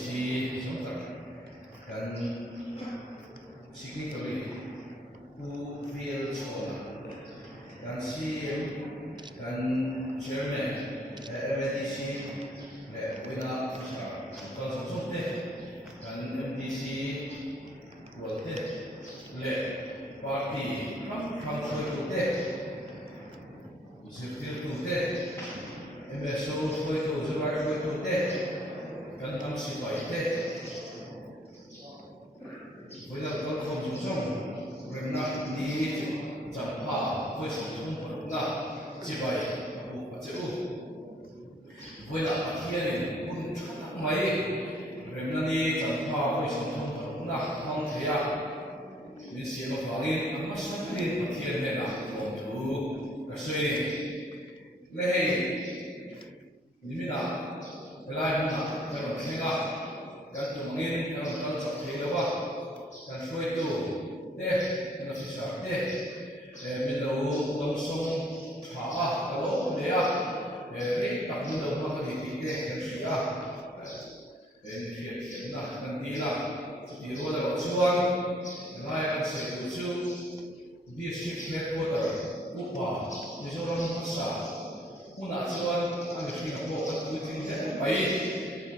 MDC something kan significantly who feel so kan CM kan chairman MDC le wina sa kan sosokte kan MDC wolte le party ham soite Zirtil tute, MSO soite, Zirwag soite, kan am sipaite. Wila kan kom sung remna ni jampa, wis tum na sipai abu acu. Wila akhirin pun mai remna ni jampa wis tum na ang thea. Ni siapa pangin ang masakit akhirin na tu. Kasih leh ini mina elai mina kalau singa kan tu mungkin kalau sampai lewa kan suai tu deh kalau sisa deh mina langsung cah kalau dia tak mudah makan di deh kan sia dia nak nanti lah di luar ada cuan elai kan setuju di sini headquarter Upa, di seorang masa, muna cuan ambil kita bawa ke kucing dan bayi,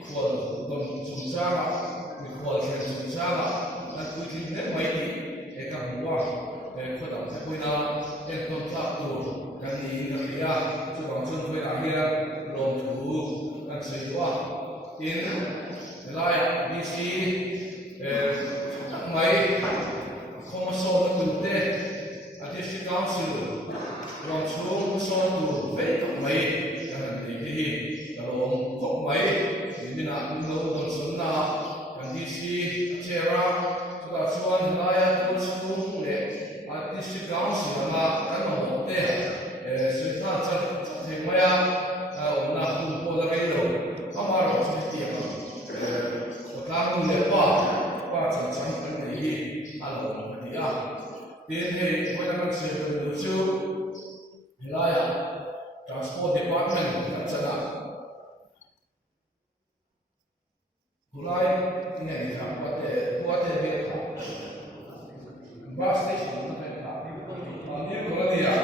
kual don sumsara, kual sen sumsara, dan kucing dan bayi, ekam buah, kodam puina, kontak tu, dan ini dia, seorang sun puina dia, lom tu, dan sedua, in, layak di sini, mai, komasol tu deh, district council. Long xuống son tu về cộng mấy cái gì kalau cộng mấy thì mình làm lâu còn sống na cái DC chera chúng ta xuân lại cũng xuống để district council mà cái mà một thế sự tham gia thì mấy ông nào cũng có cái đâu không mà rồi sẽ tiệm một tháng cũng được qua chẳng chẳng cái gì ăn uống cái gì à tiền thì mỗi năm sẽ được chưa Hilaya Transport Department kan sana. Hulai ini ni kan buat dia bus station kan tak. Ni kalau dia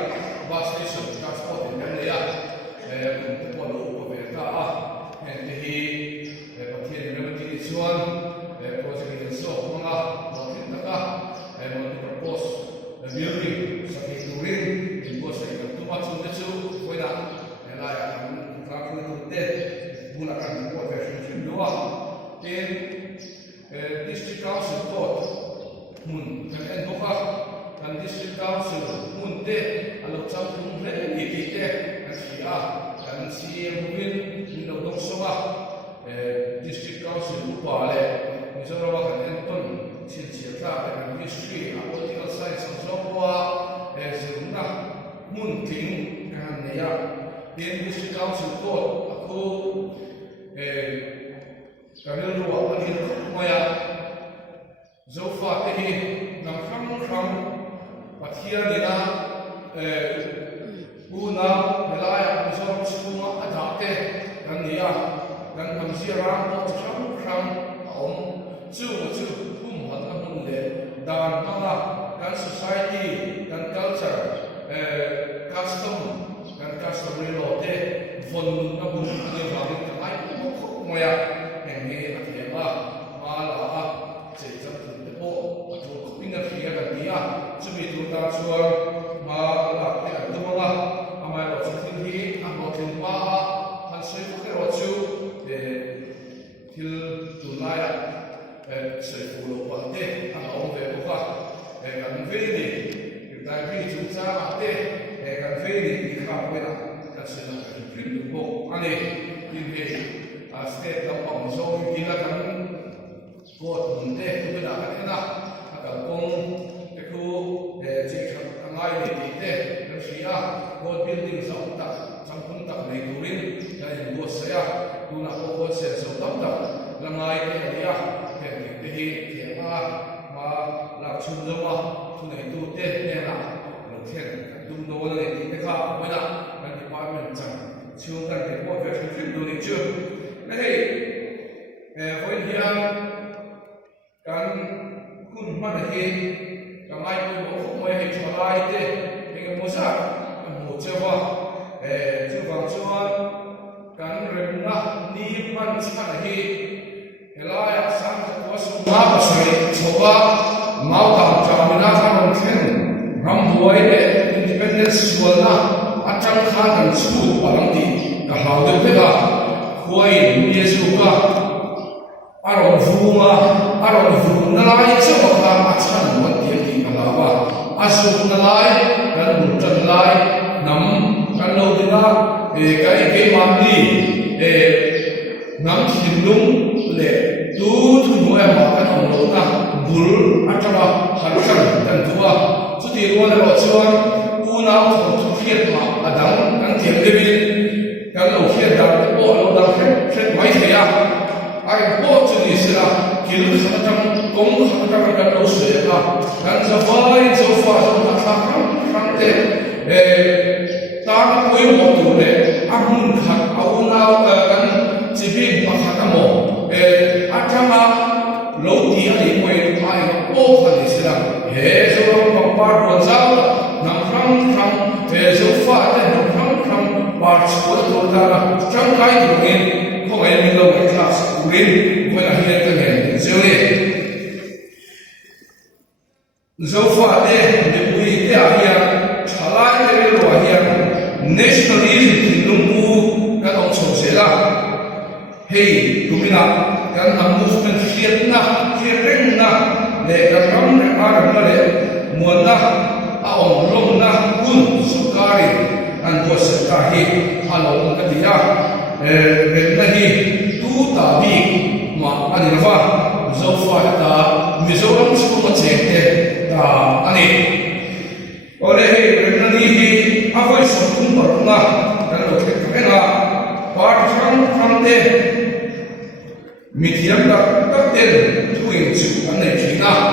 bus station transport kan dia perlu berita nanti pasien yang mesti disuan proses ini so mana mungkin tak mungkin propose building seperti turin macam tu, kau nak, kalau yang kalau tu deh, mulakan buat versi dua, then district council court, kan doa, kan district council, deh, kalau campur ni kita, kan siapa, kan siapa mungkin minta dong semua, district council lupa le, misalnya kan enton, cerita dengan history, political science, semua, sebenarnya munting kan ya dia district council court aku kami luar lagi maya zofa ini nam kham pathia dina una melaya misalnya semua ada kan ya dan hamzira kham om chu hal munde dan kan society dan culture customary law de von na bun ni ba ni mai ko mo ya en ni ati ba ma la che cham tu de po to ko pinga fia ga dia chu mi tu ta chuan ma la te a tu ma ama lo chu tin hi a mo tin ba han sei ko ke ro chu de til tu la ya sei fu lo ba de a o ve ko ka kan ve ni dai bi chu cha te kan ve ni ni kha we na ka se na ka pri du ko ane in ve a state ka pang so ki la kan ko mun te tu na ka na ka kong te ku che ka ngai ni ti te na sia ko building sa ta cham kun ta nei turin ya in go sa ya tu na ko se so tam ta la ngai te ya te hi te ma la chun lo ma tu nei tu te ne na lo ten dum do le ni te kha we na kan department chang chiu kan te ko ve chu do ni chu hey với hiền kan kun ma hi ka mai ko mo ko mai hi tholai te he mo sa mo chewa chu wang chuan kan rem na ni man chhan hi helaya sang ko so ma ba sai chowa mau tam chamina kan thlen ram huai le independence wala atang khan kan chu palang ti ka hau de pe ka huai ni su ka aron vuma aron vuna lai chawa ka achan mo ti ki kalawa asu na lai kan mutan lai nam kan lo dina kai ke mamli nam thin lung le tu thu mo ma kan lo na bul ataba han kan kan tuwa chu ti ro na ro chuan u na thong thu khiat ma adang kan thiam de bi kan lo khiat da po lo da khet mai thea ai bộ chữ gì là kiểu khả năng công khả năng các đấu sĩ là gan za vai zo fa zo na khang te ta koi mo tu le amun khat au na gan chi bi pa khat mo atama lo ti ai koi ai bộ khan ni sila he zo pa par ro za nam khang zo fa te nam khang par chho to ta chang kai tu ni không ai mình đâu phải class đến với là hiện tượng này dấu đi dấu phạt đấy để bùi để hiện trả lại cái điều hiện nationalism thì lung bu các ông sầu sẽ là hey chúng mình là các nằm movement hiện rèn na để các ông để ai làm để muốn na ông long na quân sukari anh có sẽ cả hi anh ông cái gì à bên này tu ta bi mà anh em va dấu phạt ta Mizoram school mà chạy thế ta anh em ở đây bên này thì áp dụng sản phẩm bảo na cái đó cái là part from thế medium các tên thu hình chụp anh này chỉ na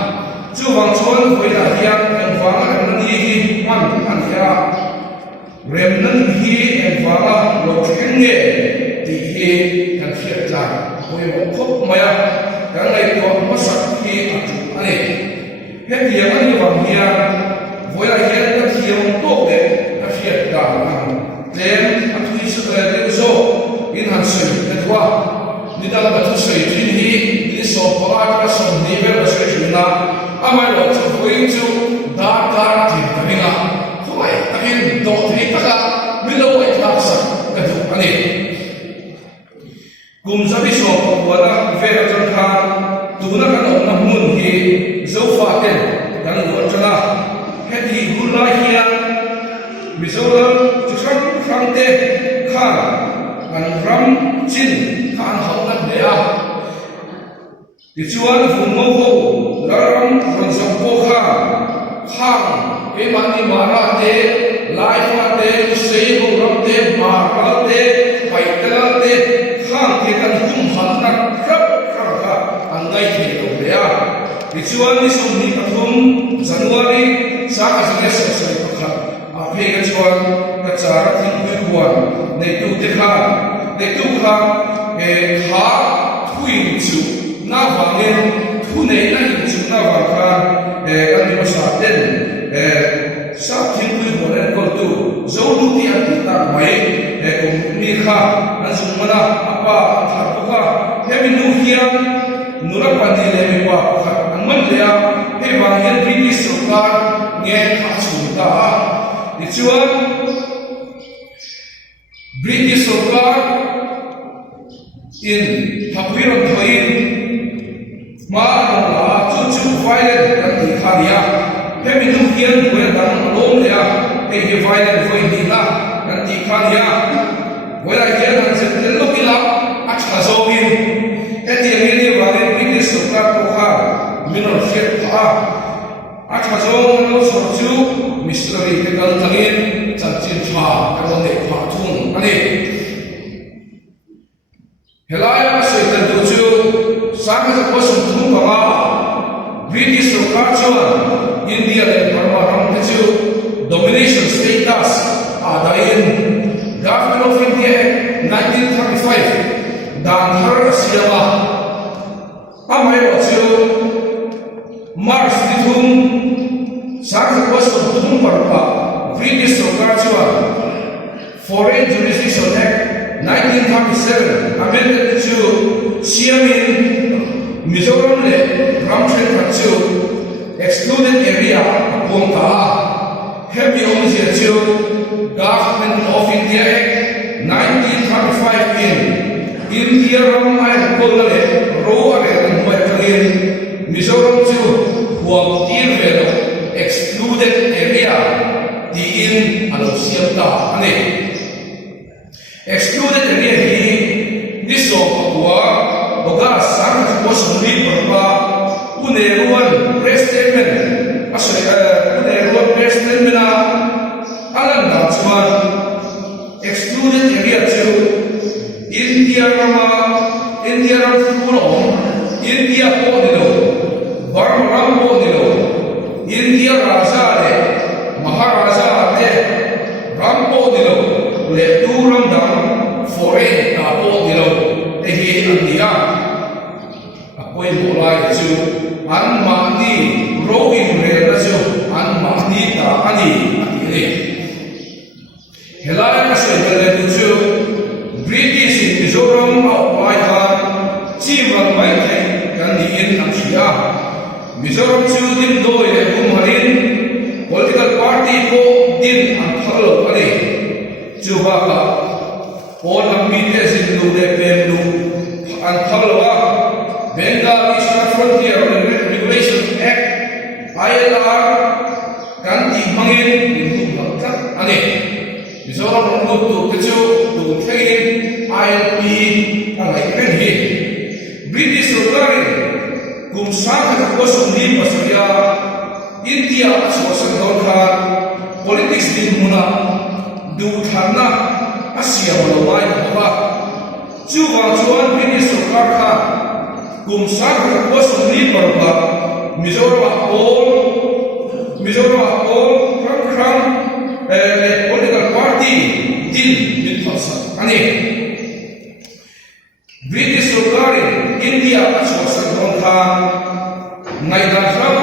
chú vàng chuan với là hiang em vàng anh này thì anh kia rem nan hi em vàng lo khen nghe thì hi kan khiat la hoi mo khop maya kan ngai ko ma sak hi atu ani he dia ani wang hia voya hian ka thiam to de ka khiat da ang lem atu su de so in han soi de wa ni da ba tu soi tin hi ni so pa ka so ni be ba soi chu na amai lo chu hoi chu da ka ti ta minga hoi ta hin do thi ta ka mi lo ai ta sa ka tu ani cùng gia đình số của là về ở trong thang tu là cái ông nằm muốn thì dấu phạt tiền đang muốn cho là hết thì hôn lại hiền vì dấu là chỉ sang sang tê khang ăn ram chín khang hậu là để à thì chuan vùng mông hồ là ram còn sống cô khang cái bạn đi mà ra tê lại pha tê xây hồ ram tê mà ra tê phải tê tê khang cái căn hung hăng nặng khắp anh ngay thì đâu đấy à thì chuan đi xong đi bắt hung January sáng ngày sáng sớm sớm bắt khắp à phía cái chuan cái trả thì mới buồn để tu thế khang cái khá thui chịu na vàng lên thu này na hình chịu na vàng khang cái điều sát tên sát thiên mới buồn lên còn tu dấu tu thì anh ta mấy cùng mi kha anh dùng mana apa thằng kha he mình nu hiang nu ra pan đi lên mi qua kha anh mất lea he vàng hiền British सरकार nghe khá chủ ta đi chuan British सरकार in thapwiram thoin ma la chu violent kan ti kha dia he mình nu hiang nu ra dang lom lea he violent foi ni na kan ti kha dia với lại kia là sẽ đến lúc kia ắt là do in cái tiền này vào đến cái số các cô ha mình nói chuyện ha ắt là do nó số chú mystery cái con thằng in chặt chém phá cái con này phá thùng anh ấy helai mà sẽ đến đâu chú sáng cái có số thùng vào mà vì số các chú India này Burma làm cái chú domination status à đây Government of India 1935 dan har siyama kum sang was of tum parpa British Sarkar chuan Foreign Jurisdiction Act 1937 amended to Siamin Mizoram le Ramchen Khachu excluded area Pongta Happy Omsia chu Government of India Act 1935 in India Ram and Kolale Roa and Moyakalin Mizoram chu Huam Tirvelo excluded area the in Alosiamta ane excluded area hi niso wa oga sang was muri parpa uneruan press statement uneruan press statement na alan na chuan excluded area chu India Ram full India po dilo Burma Ram po dilo India Raja le Maharaja le Rampo dilo le Turam dam foreign po dilo ehi India apoi mulai chu an mani rowing re na chu an mani ta ani ni helai ka se le chu British in Mizoram outline han chiwang mai thai kan ni in amsia Mizoram chu din doi le harin political party ko din ang thalo ani chuba ka all amite sin lu de pemlu ang thalo Bengal Eastern Frontier Regulation Act ILR kan di mangin din ka ani Mizoram lu tu kechu tu thaiin ILP ang ai pen hi British Sarkar kum sang ko sumli pasaya India aswasan dolkha politics din muna du tharna asia malawai ba chuwa chuan British Sarkar kha kum sang ko sumli parba Mizoram all kram political party din thasa ani British Sarkar India aswasan dolkha naida kram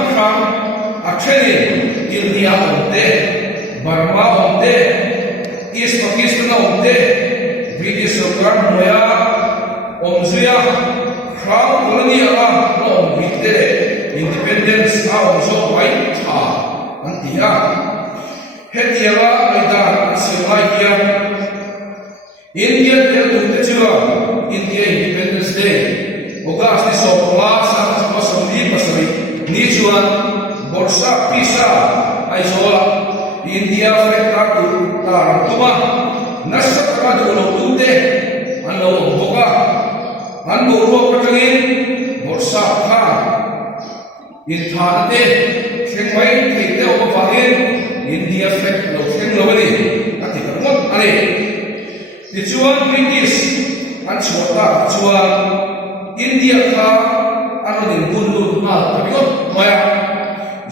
Actually, India onde, Burma onde, East Pakistan onde, British Sarkar moya, omzuya, Crown colony ala, no British independence also white ha, antia. Hetiara aida Simaia, India del Tuchua, India Independence Day, August is of last possibly pasari, Nichuan. Borsa pisa aisola India fekta ta tuma nasa ka dulo tunde ano boka anu ro patangin borsa kha inthante khengwai theite o pangin India fek lo kheng lo ni ati kamot ani tichuan British an chota chuan India kha ano din bunlu na tabiot maya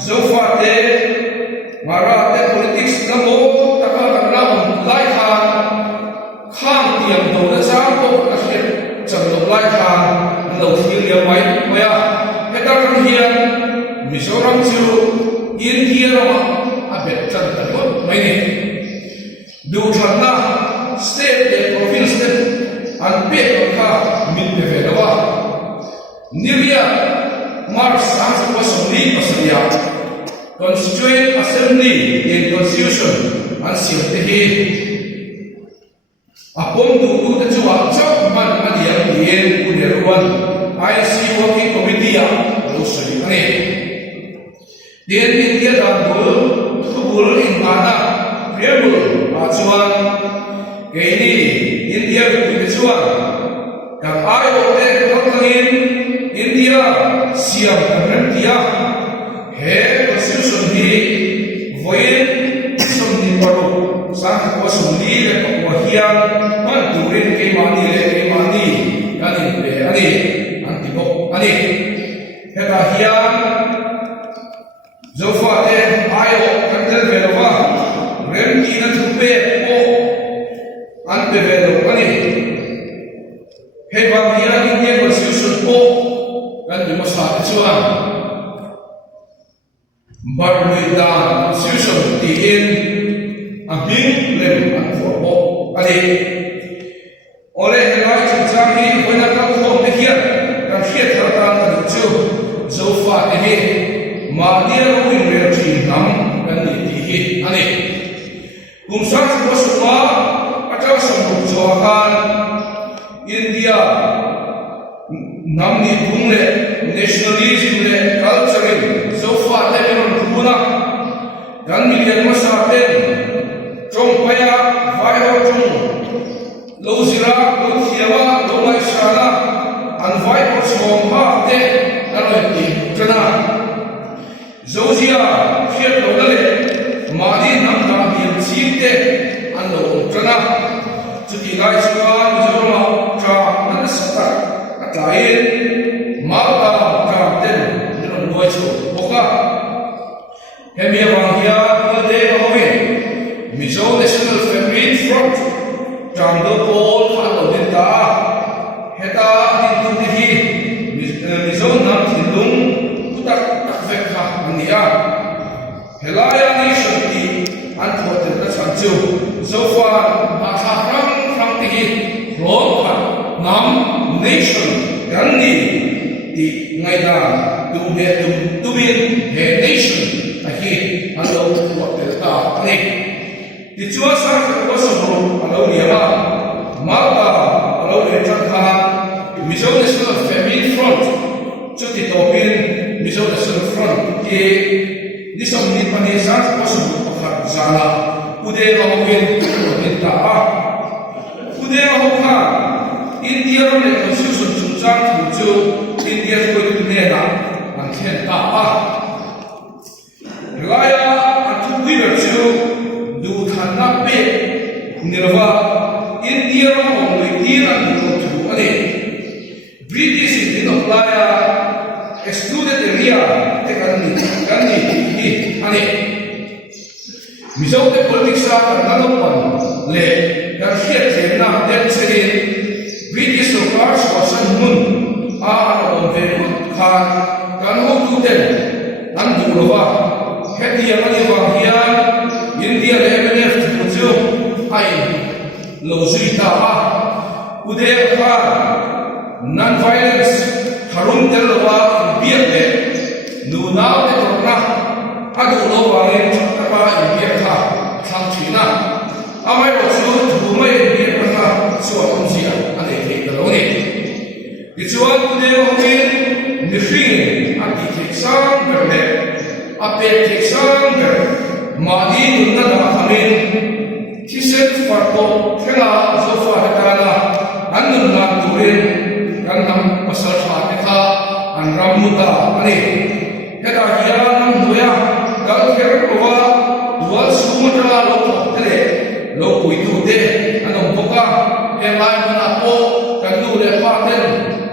Zofa te marate politics na mo taka taklam lai ha kham tiam do na sa ko ashe chang do lai ha no thil ya mai maya heta kan hian Mizoram chu India rama abet chan ta ko mai ni du thana state le province te an pe ka min pe vedawa Nivia Mars sans possibly pasaya Constituent Assembly in Constitution and Sirtehi Upon to the Chua Chokman Adiam Yen Kuderuan IC Working Committee Lusri Ane Then India Dabul Kubul in Ghana Priabul Achuan Gaini India Kudechuan Kap Ayo Tekotangin India Siam Karantia He Constitution Hi Voyen Sumni Paru Sang Kosumli Le Pakuahian Man Turin Kemani Le Kemani Ani Le Ani Antibok Ani Heta Hian Zofa Te Ayo Kantel Velova Remki Na Tupe O Ante Velo Ani Heba Hian Indian Constitution O Kan Dimasa Chuan but with the constitution the in a big level and for all adi ole helai chang hi hoina ka khom te hian ka hiat thata ka chu zo fa te hi ma dia ro in re chi nam kan ni ti hi ani kum sa ko su ma acha som ru cho han India namni bumle nationalism le culture so far level buna dan million masa pen trong paya vai ho chung lo zira lo thiawa lo mai sala an vai ho som ha te anoi ti chana zozia khiat lo le mari nam da biam chi te an lo chana chuti lai chuwa zo ma cha an sa Kain mata kapten non nuacho boka hemia wangia de owe Mizo National Family Front Jamdo Paul Halodita Heta Dintu Hi Mizo Nam Tilung Putak Vekha Ania Helaya Nation Ti Antoten Sanju so far Mahakam Franti Lord Nam Nation Gandhi di ngaida tumin he nation ahi alo hotel ta ani di chua sa ko so alo ni ba malta alo le chakha Mizo National Family Front chuti topin Mizo National Front ke ni som ni pani sa ko so pakhat zala ude rawin ta ude hokha India le constitution chungchang chu India ko ne na an chen ta a laya atu wi chu du than na pe nirva India ro le ti ran ko chu ani British in the laya excluded area te kan ni ani Mizo te politics a na lo pan le dar hiat che na den serin British Sarkar Swasan Mun on Vermont Khan Kanho Tuten Nandurova Heti Yamani Wahian India MNF Tuju Ai Lozita Uday Khan Non-Violence Harun Delwa Biate Nunao de Torna Adu Lowarin Chakapa Biata Samchina Amai Rosu Tumay Biata Suakumsia Ichuan today hokin machine ati teksan berde ape teksan ber madi nunna da hamin kisen farko khela zofa hakala annun na turin kannam pasal fatha anramuta ani heda hiyanam doya gal kher kowa dual sumutra lo tele lo kuitu de anom boka elai na po kandu le paten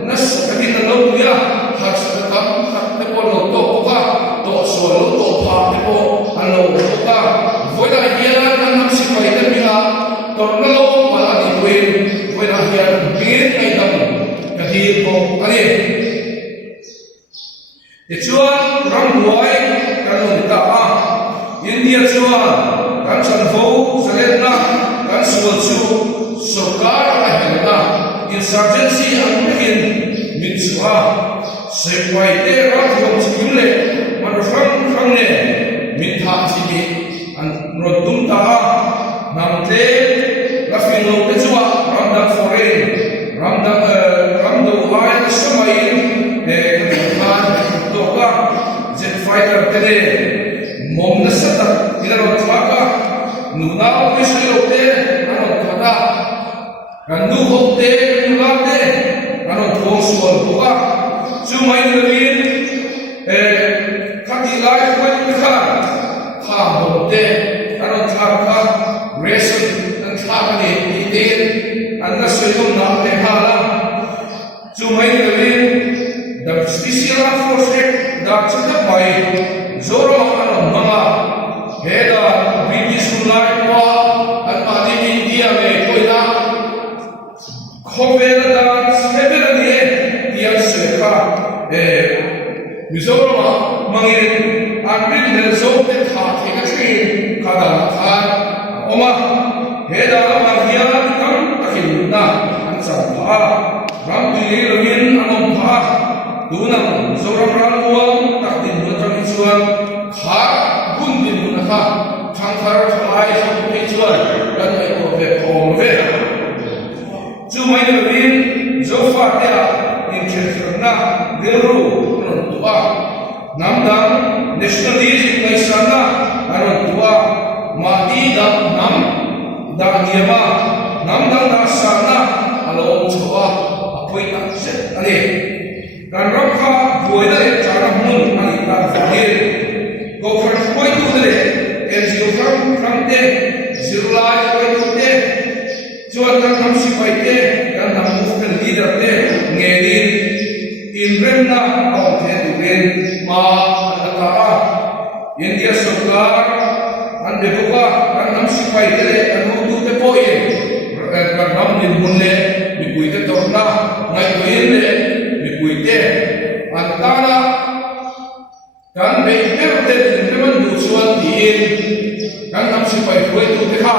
nas kadina lo ya has kam te po lo to ka to so lo to pa te po ano ka voida hiera nan nam si pai te mila to no pala di wen voida hiera pin ai dam kadi po ani de chuan ram loi kanu ta a India chuan kan san fo saletna kan sual chu Sarkar ahna insurgency angkin minsuha sekwai te rathom chimle manfang khangne mitha chimi an rodum ta namte lafino te chuwa ramda foreign ramdo ai samai e khan to ka jet fighter tele momna sata ilaro thaka nuna official te ano khata Randu hokte nulate ano thosol boka chumai lin khati lai khoi kha kha hokte ano thaka ration an thaka ni te anna soyom nam te hala chumai lin the special force da chata bai zoro ano mama heda British Ulai wa an mani India me koina Kovela da sebera ni dia seka Mizo mangin agrin oma heda mahia kam takin na an sa pa ram ti lewin anom pa dunang zoram ran uang takin butang isuan kha gun din na kha thang thar thalai sa pe chuan dan ai ko ve khom ve chu mai lewin zo fa ya in chirna deru non tua namdang nationalism kai sana aron tua ma di da nam da niama namdang da sana alo chowa apoi tak set ani kan rakha buai da chara mun ani ta zahir go for koi tu de NGO from de zirlai koi tu de chuan kan nam si pai te kan nam movement leader te ngedin in remna au the tu ren ma atara India Sarkar an debuka kan nam si pai te anu tu te poi kan nam din munle mi pui te torna ngai koin le mi pui te an tana kan be ter te reman du chuan tin kan nam si pai pui tu te kha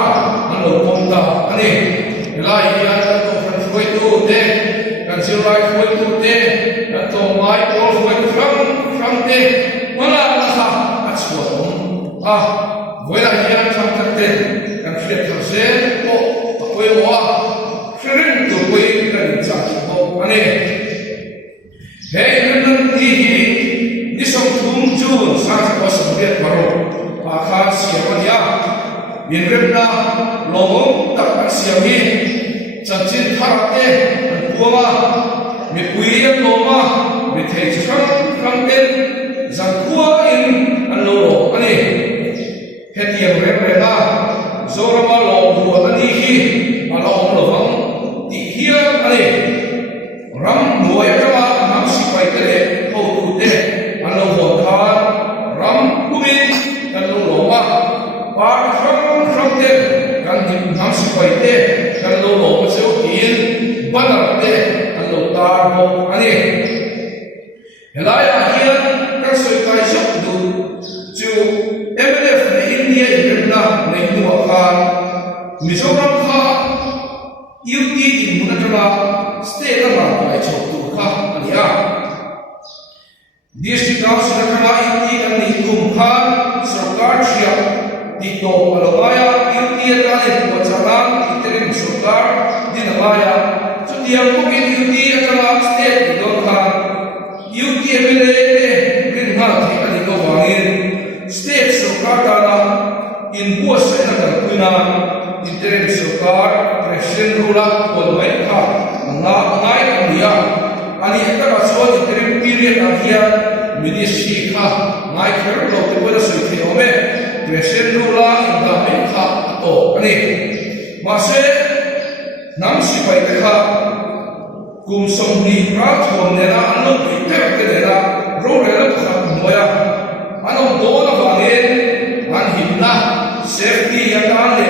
an lo pom da ani lai ya to fran pui tu te kan sil lai pui tu te kan to mai ko pui tu from te wala la kha achwa voi la hian tham tak te kan fiat thar se ko pui wa firin tu pui kan cha ko ani hey nan ti ni som thum chu sa ko som biat baro pa kha sia wa ya min remna lomong tak sia mi chin thar te puwa mi pui ya loma mi thei chang ten zang khuwa in an lo ani hetiam rem zorama lo bu ani hi ala om lo wang ti hia ani ram noya kama nam si pai te ho tu te an lo ho tha ram kumin kan lo lo ma pa from te kan ni nam si pai te kan lo lo ma cheu tin banar te an lo tar ho ani helaya hian kan soi kai shop du chu MLF na India irna na inuwa ka Mizoram ka UT in munatala state na ba chok tu ka ania district council na UT ang ikum ka sarkar siya dito alabaya UT na ni wachalang interim sarkar dinabaya so diyan ko UT at state dito ka UT MLA rin ha di anito wangin state sarkar dana in buas na kuna interim sarkar president rula bolwai ka nga ngai amia ani eka so interim period ahia ministry ka ngai kher lo te boda soi the ome president rula inda me kha to ani mase nam si pai ka kum som ni ra thom ne na anu te te na ro re la kha moya anu do na bangen an himna safety ya le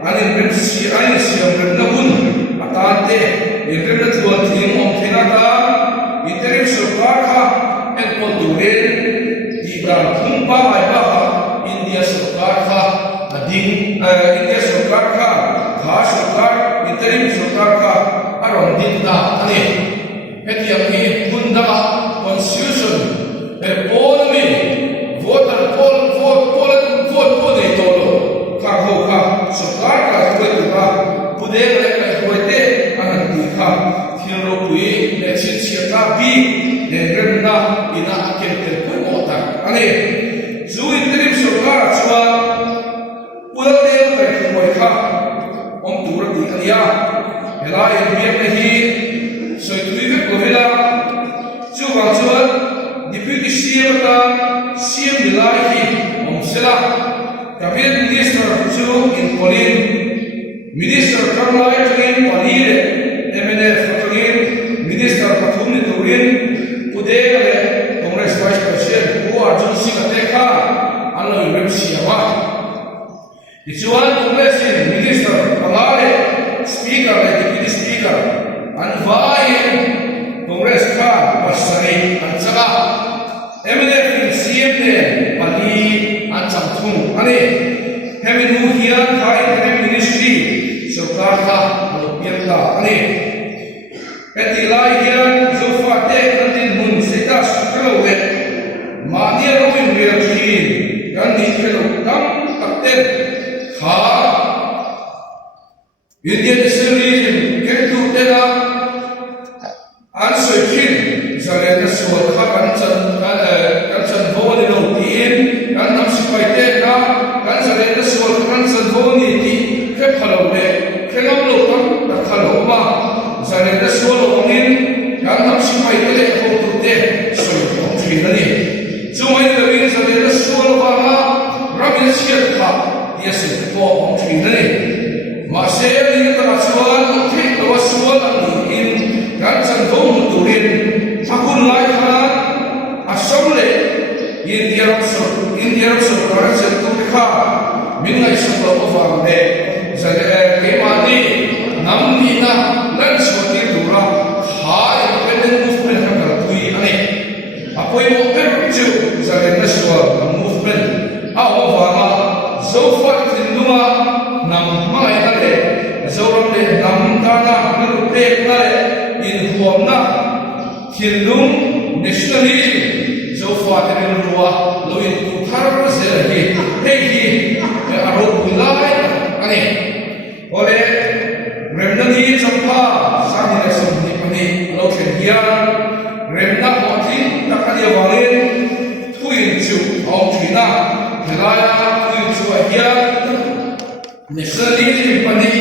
ani emergency ani siam na hun atante internet ko thing om thena ta interim sarkar kha en ko duren di gram thum pa mai ba India sarkar kha ading India sarkar kha sarkar interim sarkar kha aron din ta ani hetiam ni bunda constitution all me voter vote de tolo ka ho ka sarkar ka ko ka pude le ka ko te anan ti ka thiro pui le chin sia ka bi le remna ina akel tel ko ota ani zu interim sarkar chwa pude le ko ka om tur ti alia hela em hi soi tu ve ko hela chu wang chuan deputy CM ta CM dilai hi om sela cabinet minister chu in polin minister karlai trin polire MNF trin minister pathum ni turin pudele congress vice president ko arjun singh atekha alo rem siawa ichuan congress minister kalare speaker le deputy speaker anvai congress ka pasari anchaga MNF CM ne pali ancham thung ani heaven who here high ministry so karha yamta ani etilai here so fate kantin mun sita skalo we ma dia roin we chin kan ni khelo tam takten kha Indian Israelism get to tela answer kin zalena so kha kan chan boli no tin kan nam sipai te na kan zalena so kan chan boli ti ke phalo le khelam lo tam ta khalo ma zalena so lo nin kan nam sipai te le ko tu te so ko thi na ni chumai le wi zalena so lo ba ma rabin siat kha yes ko thi na ni Masih ini terasuan, terasuan in kan santong turin. Aku laikan asal India so kan santong kha. Mingai sebab orang deh. Saya kemana namni na dan suatu dura high independent movement yang tertui ane. Apa yang terju saya nasional movement. Awak faham? Zofat tinduma nam mai ale zoram le nam kana nalu plek na in huam na thilung nationalism zofa te ruwa lo in tu thar se hi hei hi aro bulai ani ole remnani champa sani na samni ani lo khen hian remna hotin takalia walin tuin chu au thina helaya tuin chu hian Nationalism pani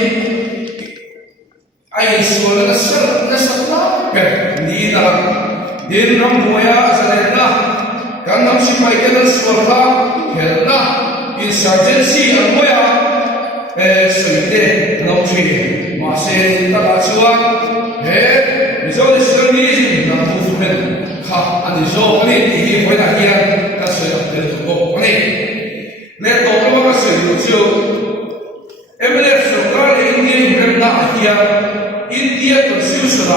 ai suara nasabla per ni na din ram moya sarena kan nam sipai kan suara helna insurgency moya soite no chi ma se ta chuan he nationalism na movement kha ani zo ani ti hoina hian ka se te ko ani le to ma se chu MLF सरकार इंडियन गणना किया India constitution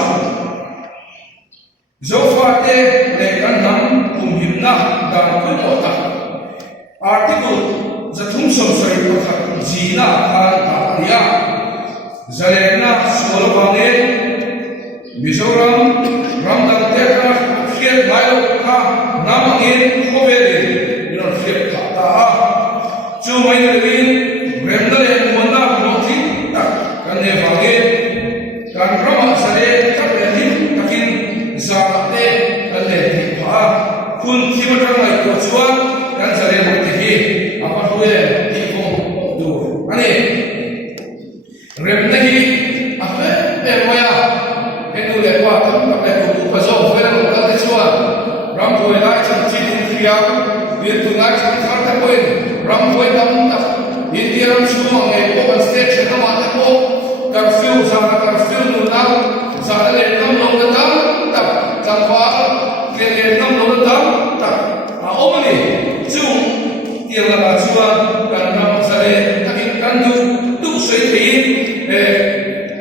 जो फाटे लेकर नाम कुम्हिमना दान को होता आर्टिकल जथुम संसद का जीना खान तारिया जलेना सोलवाने मिजोरम रामदत्ते का फिर लायो का नाम इन कोवेले इन फिर खाता जो मैंने भी Remdal yang mana mungkin tak kan nevage kan rama sare tak lagi takin zate kan lagi pa kun kimatang lai ko chuan kan sare mati hi apa huye ti ko du ani remdahi apa moya enu le kwa tam ka ko pa zo fera ko ta chuan ram ko lai cham chi din khia wir tu ngai cham thar ta ko ram ko dam ta India ram semua mengenai bukan stage yang mana ko curfew sana curfew nunang sana le nam long datang tak jangka le nam long datang tak omni chung tiang la chuan kan nam sare takin kan du soi thein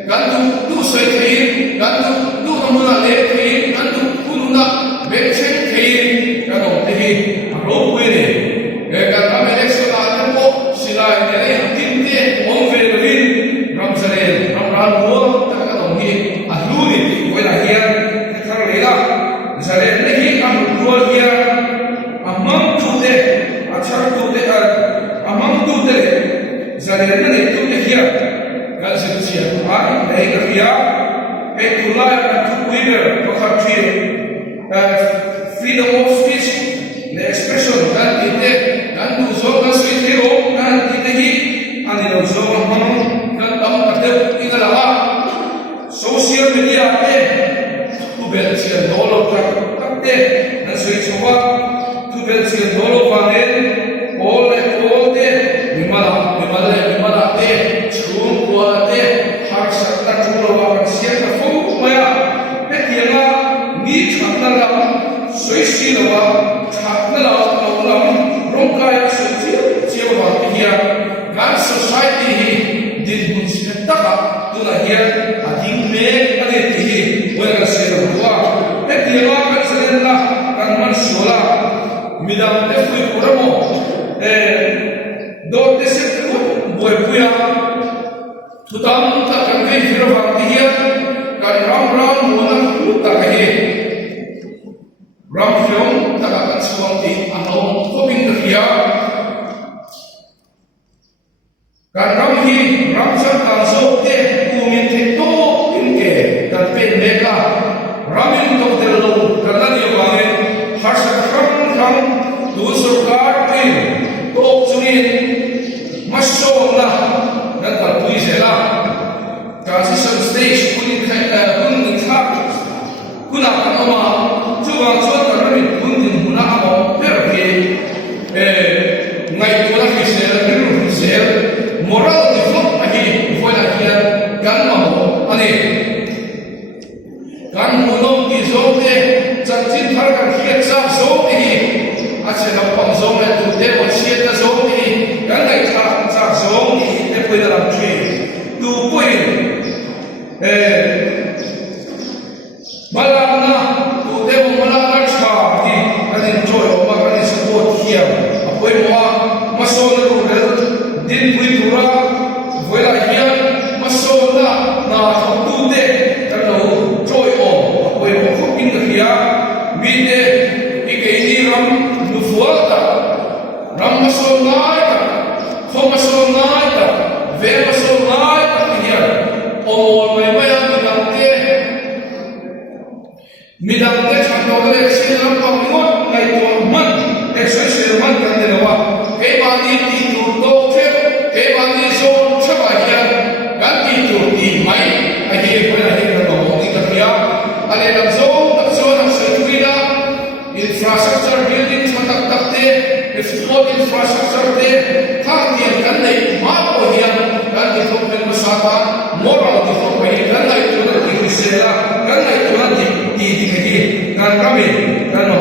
kan du soi thein kan du namuna le thein kan du kununa be chen thein kan om tehi ro puine kan nam election la ko silai ne tinte om velin ramsare ramran ko taka dong hi aluni koila hian thar lela zare nahi am rual hian amam tu de achar tu de amam tu de zare ne tu de hian kan se sia ai nei ka fia e tu la tu kuiber pakhat thi freedom of speech the expression kan ite kan tu zo kan sui thero kan ite hi ani lo zo man kan tam ate igala social media pe tu bel sia dolo tak te na sui chowa tu bel sia dolo panen all te mimala te chum ko te har sakta chulo wa sia ka fu maya pe tianga ni thakna la sui si lo wa thakna la lo rongkaya sui chi wa hiya gan society din bun sin taka tu la hiya ading me ane ti wa ga se lo wa pe tianga ka sen la kan man sola midam te fui poramo do te se kan mona ta ka hi ram hiom ta ka kan suang ti ano ko bin ta hiya kan ram hi ram san ta so te ku min te to in ke kan pen me ka ramin to te lo kan la ni wa ne har sa kham tu sarkar pe to chuni maso na dan ta pui se la transition stage kunin thak kuna ama chuwang chuan ka ramin kunin huna amo per ke ngai to la ki se ru se moral develop ahi foi la kia kan ma ani kan monom ki zote chachin thar kan khia cha zo hi ache na pam zo na tu de wa chia ta zo hi kan ngai cha cha zo hi te pui da lam chui tu pui malana tu de mo malana cha hi kan enjoy o ma kan support here apoi mo maso na ru din pui tura voi la hian maso na thok tu te kan lo joy o apoi mo khop in ka hia mi te i ke ni ram nu fual ta ram maso nai ta khom maso nai ta ve maso nai ta hian o mai mai a midang te chan do le sin ram pa ngot ngai to man exercise man kan de wa ke ba ni ti tu to che ke ba ni so che ba hian kan ti tu ti mai a hi ko na hi ka mo ni ka pia ale lam zo na se tu ida infrastructure building tak tak te sport infrastructure te tha ni kan nei ma ko hian kan ti thok pen ma sa ta moral ti thok pai kan nei tu na ti se la kan nei tu na ti kan kami kan no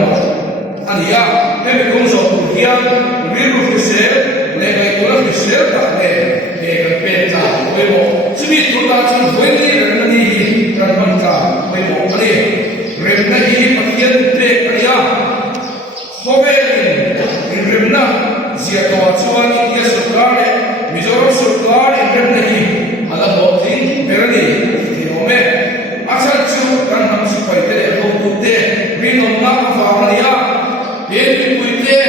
ania em cũng so tu hian viru fisel le ngai kula fisel ta le kan pe ta oi mo chumi tu ta chu voi ni ren ni kan man ka oi mo ani ren na hi pakhian te kaya khovel in ren na zia to chuan india sarkar le mizoram sarkar in ren na hi ala bo thing berani ti no me asal chu kan nam si pai te lo tu te rin on na va maria ye ni pui te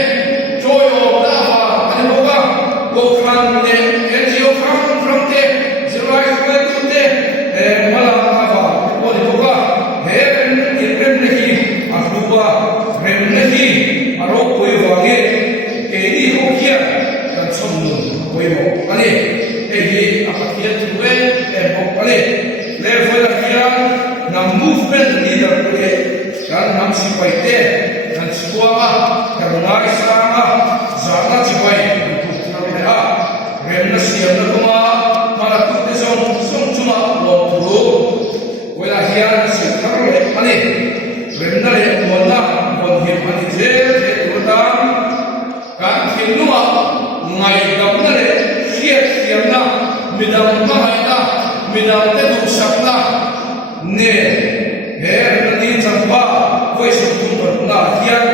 joy o da va ani bo ka go khan te ngo from te zilai ko tu te mala na va ko ni bo ka he ren ne hi a ru ba ren ne hi a ro pui va ge ke ni ho kia kan chom nu pui mo ani e hi a pa kia tu ve e bo ani le foi la kia na movement leader ke kan nam si pai te kan suwa kan ngai sa za na chi pai ku na me ha rem na si am na kuma mala tu te song chuma lo pu wela hian si thar le ani rem na le mon na mon hi ani je tu ta kan thin nuwa ngai dam na le hiat hiam na midam ma hai na midam te du sak na ne her na ni chang ba voi su tum na hian